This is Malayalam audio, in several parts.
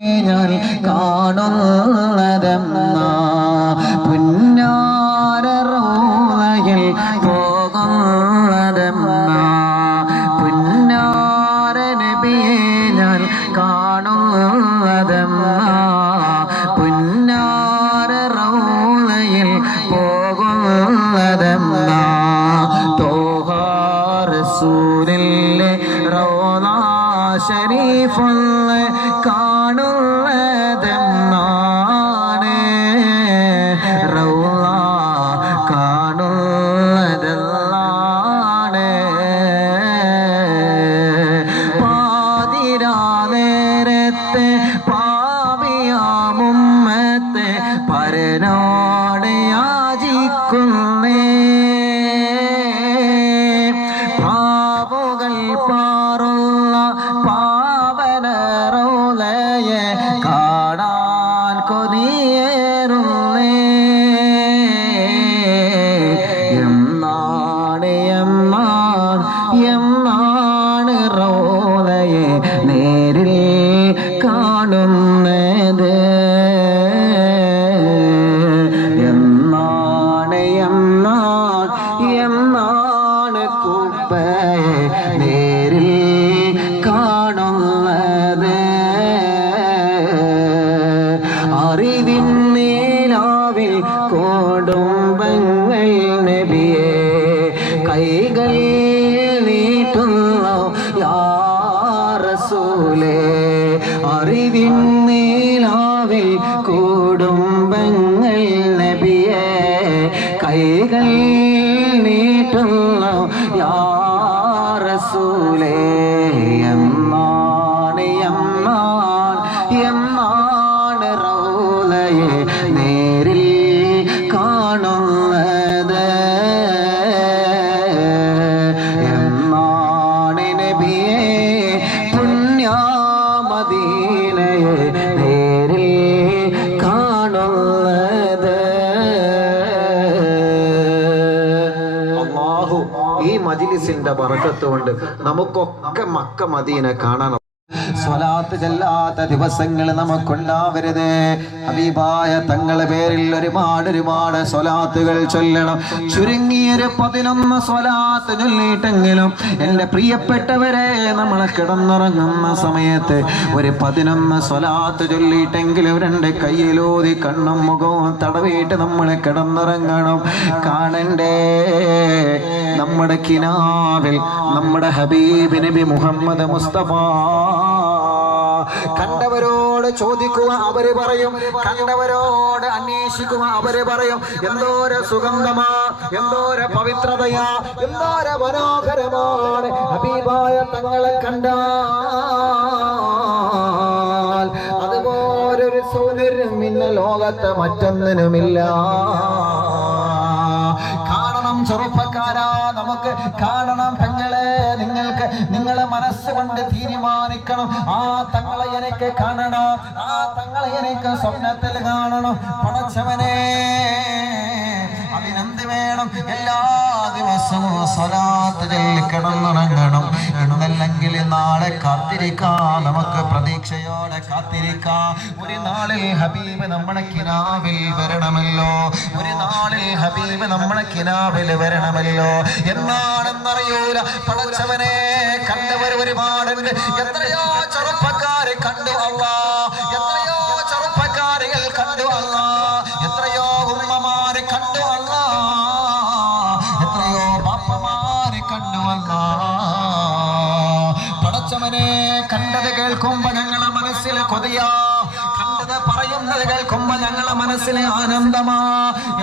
ഞാൻ കാണുന്നതെന്ന? പുന്നാരറോലയിൽ പോകുന്നതെന്ന? പുന്നാര നബിയെ ഞാൻ കാണുന്നതെന്ന? അറിവിൻ മേലാവിൽ കോടുംബങ്ങൾ മജിലിസിന്റെ ബറക്കത്ത് കൊണ്ട് നമുക്കൊക്കെ മക്ക മദീന കാണാൻ സ്വലാത്ത് ചെല്ലാത്ത ദിവസങ്ങൾ നമുക്കുണ്ടാവരുത്. ഹബീബായ തങ്ങളെ പേരിൽ ഒരുപാട് ഒരുപാട് സ്വലാത്തുകൾ ചൊല്ലണം. ചുരുങ്ങിയൊരു പതിനൊന്ന് സ്വലാത്ത് ചൊല്ലിയിട്ടെങ്കിലും എന്റെ പ്രിയപ്പെട്ടവരെ നമ്മൾ കിടന്നുറങ്ങുന്ന സമയത്ത് ഒരു പതിനൊന്ന് സ്വലാത്ത് ചൊല്ലിയിട്ടെങ്കിലും രണ്ട് കയ്യിലൂതി കണ്ണും മുഖവും തടവിയിട്ട് നമ്മൾ കിടന്നുറങ്ങണം. കാണണ്ടേ? നമ്മുടെ കിനാവിൽ നമ്മുടെ ഹബീബ് നബി മുഹമ്മദ് മുസ്തഫ കണ്ടവരോട് ചോദിക്കുക അവർ പറയും. കണ്ടവരോട് അന്വേഷിക്കുക അവർ പറയും. എന്തോര സുഗന്ധമാ എന്തോര പവിത്രതയാ എന്തോര മനോഹരമാണ്. ഹബീബായ തങ്ങളെ കണ്ടാൽ അതുപോലൊരു സൗന്ദര്യം ഇന്ന ലോകത്ത് മറ്റൊന്നിനുമില്ല. കാരണം ചെറുപ്പക്കാരാ നമുക്ക് മനസ്സുകൊണ്ട് തീരുമാനിക്കണം. ആ തങ്ങളെ എനിക്ക് കാണണം. ആ തങ്ങളെ എനിക്ക് സ്വപ്നത്തിൽ കാണണം. പടച്ചവനെ അതിനെന്ത് വേണം. എല്ലാ ദിവസവും എന്നല്ലെങ്കിൽ നാളെ കാത്തിരിക്കാം. നമുക്ക് പ്രതീക്ഷയോടെ കാത്തിരിക്കാം. ഒരു നാളിൽ ഹബീബ് നമ്മുടെ കിനാവിൽ വരണമല്ലോ. ഒരു നാളിൽ ഹബീബ് നമ്മളെ കിനാവിൽ വരണമല്ലോ. എന്നാണെന്നറിയൂല. പടച്ചവനെ കണ്ടവർ ഒരുപാടുണ്ട്. എത്രയോ ചെറുപ്പക്കാരെ കണ്ടു അള്ളാ. എത്രയോ ചെറുപ്പക്കാരികൾ കണ്ടു അള്ളാ. എത്രയോ ഉമ്മമാരെ കണ്ടു അള്ളാ. എത്രയോ പാപ്പമാരെ കണ്ടു അള്ളാ. പടച്ചവനെ കണ്ടത് കേൾക്കുമ്പോ ഞങ്ങളെ മനസ്സിൽ കൊതിയാ. മനസ്സിലെ ആനന്ദമാ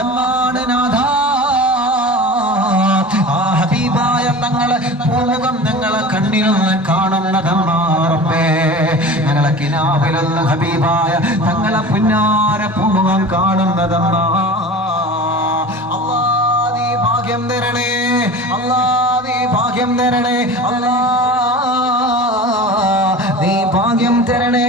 എന്നാണ് നാഥ. ആ ഹബീബായ തങ്ങളെ പൂമുഖം ഞങ്ങളെ നിന്ന് കാണുന്നതെന്നാറപ്പേ ഞങ്ങളെ കിനാവിലൊന്ന് ഹബീബായ തങ്ങളെ പുന്നാര പൂമുഖം കാണുന്നതെന്നാ. അല്ലാ നീ ഭാഗ്യം തരണേ നീ ഭാഗ്യം തരണേ അല്ലാ നീ ഭാഗ്യം തരണേ.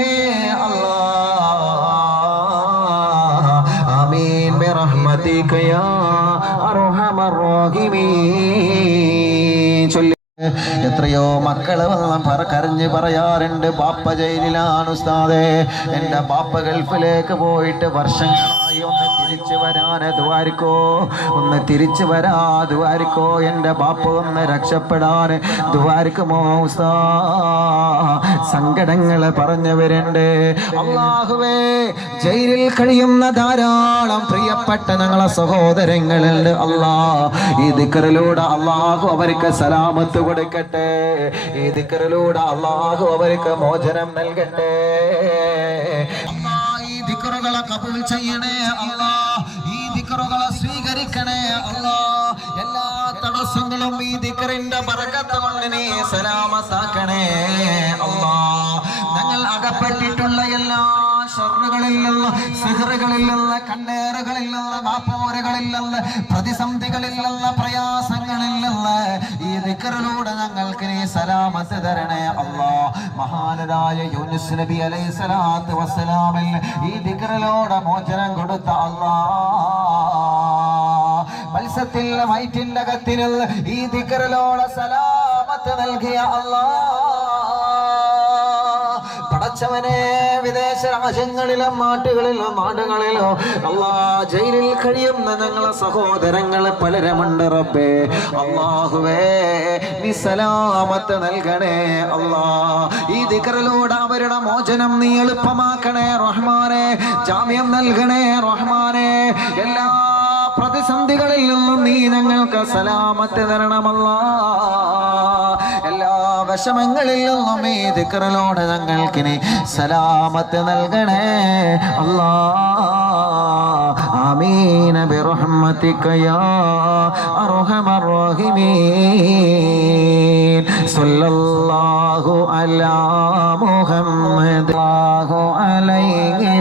എത്രയോ മക്കൾ കരഞ്ഞ് പറയാറുണ്ട് ബാപ്പ ജയിലിലാണ് ഉസ്താദേ. എന്റെ ബാപ്പ ഗൾഫിലേക്ക് പോയിട്ട് വർഷങ്ങളായി ഒന്ന് തിരിച്ചു വരാൻ ദ്വാരിക്കോ ഒന്ന് തിരിച്ചു വരാ ദ്വാരിക്കോ എന്റെ ബാപ്പ ഒന്ന് രക്ഷപ്പെടാൻ ദ്വാരിക്കുമോ സങ്കടങ്ങൾ പറഞ്ഞവരുണ്ട്. അള്ളാഹുവേ ജയിലിൽ കഴിയുന്ന ധാരാളം പ്രിയപ്പെട്ട ഞങ്ങളെ സഹോദരങ്ങളുണ്ട്. അല്ലാ ഈ ദിക്കറിലൂടെ അള്ളാഹു അവർക്ക് സലാമത്ത് കൊടുക്കട്ടെ. ഈ ദിക്കറിലൂടെ അള്ളാഹു അവർക്ക് മോചനം നൽകട്ടെ. ദിക്കറുകളെ കബൂൽ ചെയ്യണേ. ഈ ദിക്കറിന്റെ ബർക്കത്ത് കൊണ്ട് നീ സലാമസാക്കണേ അല്ലാ ഞങ്ങൾ അകപ്പെട്ടിട്ടുള്ള എല്ലാ നിന്ന് ഈ ദിക്കറിലൂടെ ഞങ്ങൾക്ക് നീ തരണേ. യൂനുസ് നബി ഈ ദിക്കറിലൂടെ മോചനം കൊടുത്ത അല്ലാ. മത്സ്യത്തിൽ വയറ്റിന്റെ കത്തിനിൽ ഈ ദിക്കറിലൂടെ സലാമത്ത് നൽകിയ അള്ളാ. പടച്ചവനെ വിദേശ രാജ്യങ്ങളിലും നാട്ടുകളിലും നാടുകളിലോ അള്ളാ ജയിലിൽ കഴിയുന്ന ഞങ്ങളെ സഹോദരങ്ങളെ പലരുമുണ്ട് റബ്ബേ. അള്ളാഹുവേ നീ സലാമത്ത് നൽകണേ അള്ളാ. ഈ ദിക്കറിലൂടെ അവരുടെ മോചനം നീ എളുപ്പമാക്കണേ റഹ്മാനെ. ജാമ്യം നൽകണേ റഹ്മാനെ. എല്ലാ പ്രതിസന്ധികളിൽ നിന്നും നീ ഞങ്ങൾക്ക് സലാമത്ത് തരണമല്ല. എല്ലാ വിഷമങ്ങളിൽ നിന്നും ഈ ദിക്കറിലൂടെ ഞങ്ങൾക്ക് നീ സലാമത്ത് നൽകണേ. അല്ലാ. ആമീന ബിറഹ്മതിക യാ അർഹമർ റഹീമീൻ. സല്ലല്ലാഹു അലാ മുഹമ്മദ്. അല്ലാഹു അലൈഹി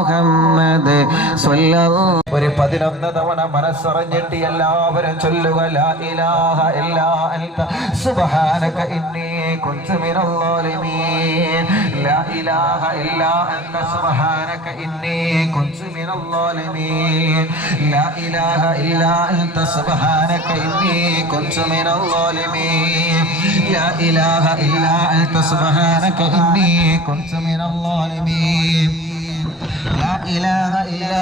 മുഹമ്മദ് ഒരു പതിനൊന്ന് തവണ മനസ്സറിഞ്ഞിട്ട് എല്ലാവരും ചൊല്ലുക ലാ ഇലാഹ ഇല്ലാ അൻത സുബ്ഹാനക ഇന്നി കുൻതു മിനൽ ളാലിമീൻ ലാ ഇലാഹ ഇല്ലാ അൻത സുബ്ഹാനക ഇന്നി കുൻതു മിനൽ ളാലിമീൻ ലാ ഇലാഹ ഇല്ലാ അൻത സുബ്ഹാനക ഇന്നി കുൻതു മിനൽ ളാലിമീൻ ലാ ഇലാഹ ഇല്ലാ അൻത സുബ്ഹാനക ഇന്നി കുൻതു മിനൽ ളാലിമീൻ لا إله إلا